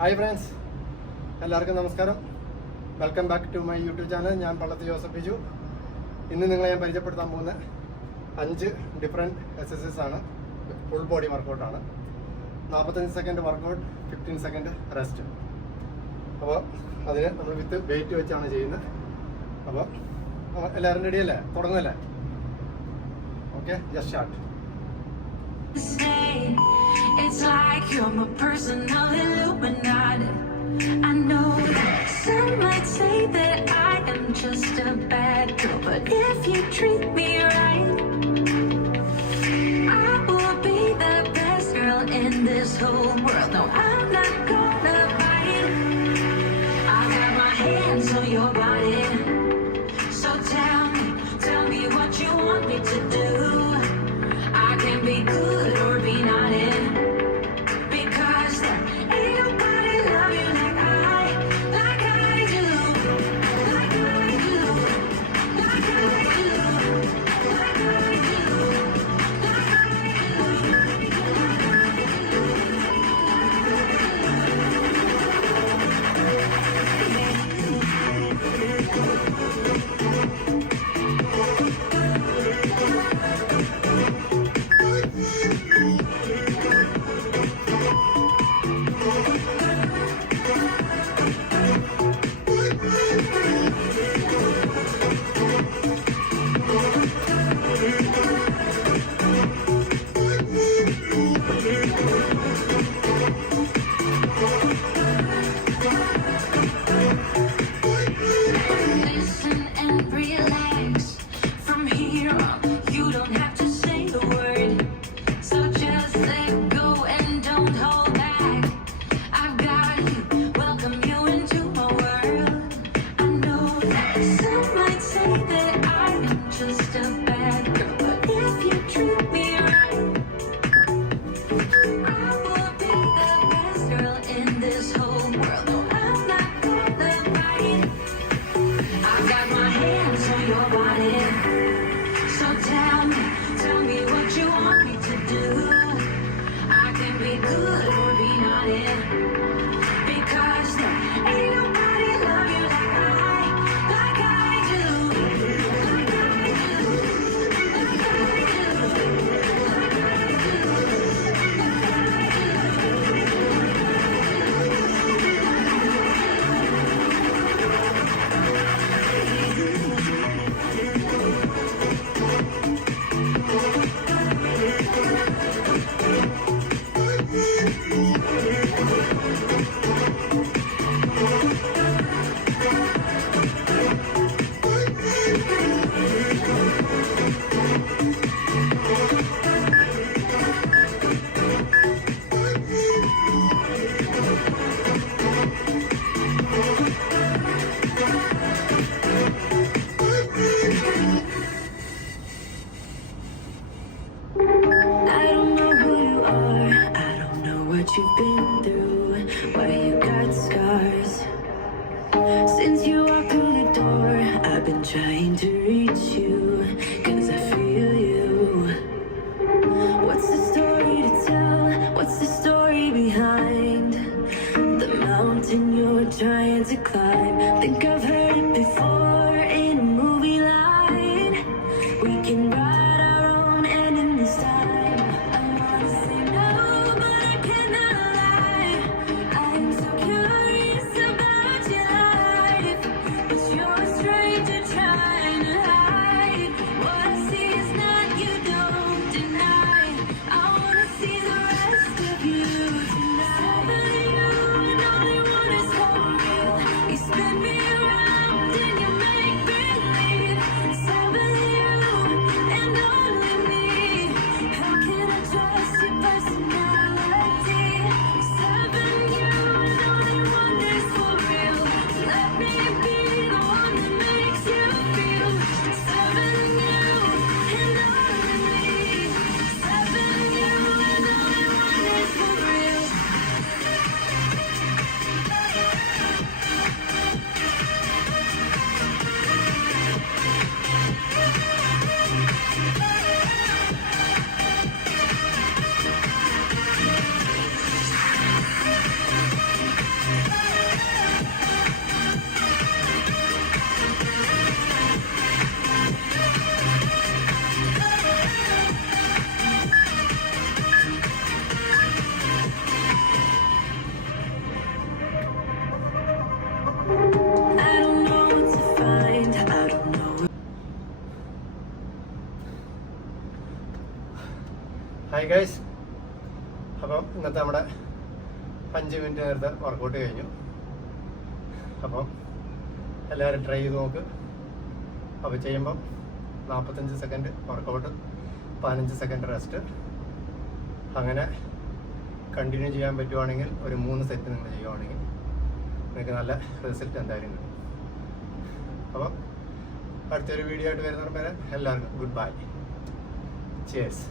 Hi friends, എല്ലാവർക്കും നമസ്കാരം. Welcome back to my YouTube channel. ഞാൻ പള്ളത്തി ജോസഫ് ബിജു. ഇന്ന് നിങ്ങളെ ഞാൻ പരിചയപ്പെടുത്താൻ പോകുന്ന 5 ഡിഫറെൻറ്റ് എക്സസൈസ് ആണ്. ഫുൾ ബോഡി വർക്കൗട്ടാണ്. 45 സെക്കൻഡ് വർക്കൗട്ട്, 15 സെക്കൻഡ് റെസ്റ്റ്. അപ്പോൾ അതിന് നമ്മൾ വിത്ത് വെയിറ്റ് വെച്ചാണ് ചെയ്യുന്നത്. അപ്പോൾ എല്ലാവരും റെഡി അല്ലേ? തുടങ്ങല്ലേ? Okay, just start. It's like you're my personal Illuminati. I know that some might say that I am just a bad girl, but if you treat me right, I will be the best girl in this whole world. No, I'm not gonna bite. I got my hands on your body, so tell me what you want me to do. I can be good or be naughty, because there ain't nobody love you like I do, like I do, like I do, like I do, like I do. Listen and relax. From here on, you don't have to say the word. So just let go and don't hold back. I've got you, welcome you into my world. I know that some might say that I am just a bad girl, but if you treat me right, I will be the best girl in this whole world. No, I'm not gonna bite. I've got my hands on your body, so tell me what you want me to do. I can be good or be naughty, because there ain't nobody love you like I do, like I do, like I do, like I do. I don't know who you are, I don't know what you've been through, why you got scars. Since you walked through the door, I've been trying to reach you, 'cause I feel you. What's the story to tell? What's the story behind the mountain you're trying to climb? Think I've heard it before in a movie line. We can write our own ending this time. I wanna say no, but I cannot lie. I'm so curious about your life, but you're a stranger trying to hide. What I see is not, you don't deny. I wanna see the rest of you tonight. Somebody new and all they want is for real. You spin me around guys, അപ്പം ഇന്നത്തെ നമ്മുടെ 5 minute നേരത്തെ workout കഴിഞ്ഞു. അപ്പം എല്ലാവരും try ചെയ്ത് നോക്ക്. അപ്പോൾ ചെയ്യുമ്പം 45 സെക്കൻഡ് വർക്കൗട്ട്, 15 സെക്കൻഡ് റെസ്റ്റ്, അങ്ങനെ കണ്ടിന്യൂ ചെയ്യാൻ പറ്റുവാണെങ്കിൽ ഒരു 3 സെറ്റ് നിങ്ങൾ ചെയ്യുവാണെങ്കിൽ നിങ്ങൾക്ക് നല്ല റിസൾട്ട് എന്തായാലും കിട്ടും. അപ്പം അടുത്തൊരു വീഡിയോ ആയിട്ട് വരുന്നവർ വരെ എല്ലാവർക്കും ഗുഡ് ബൈ. ചിയേഴ്സ്.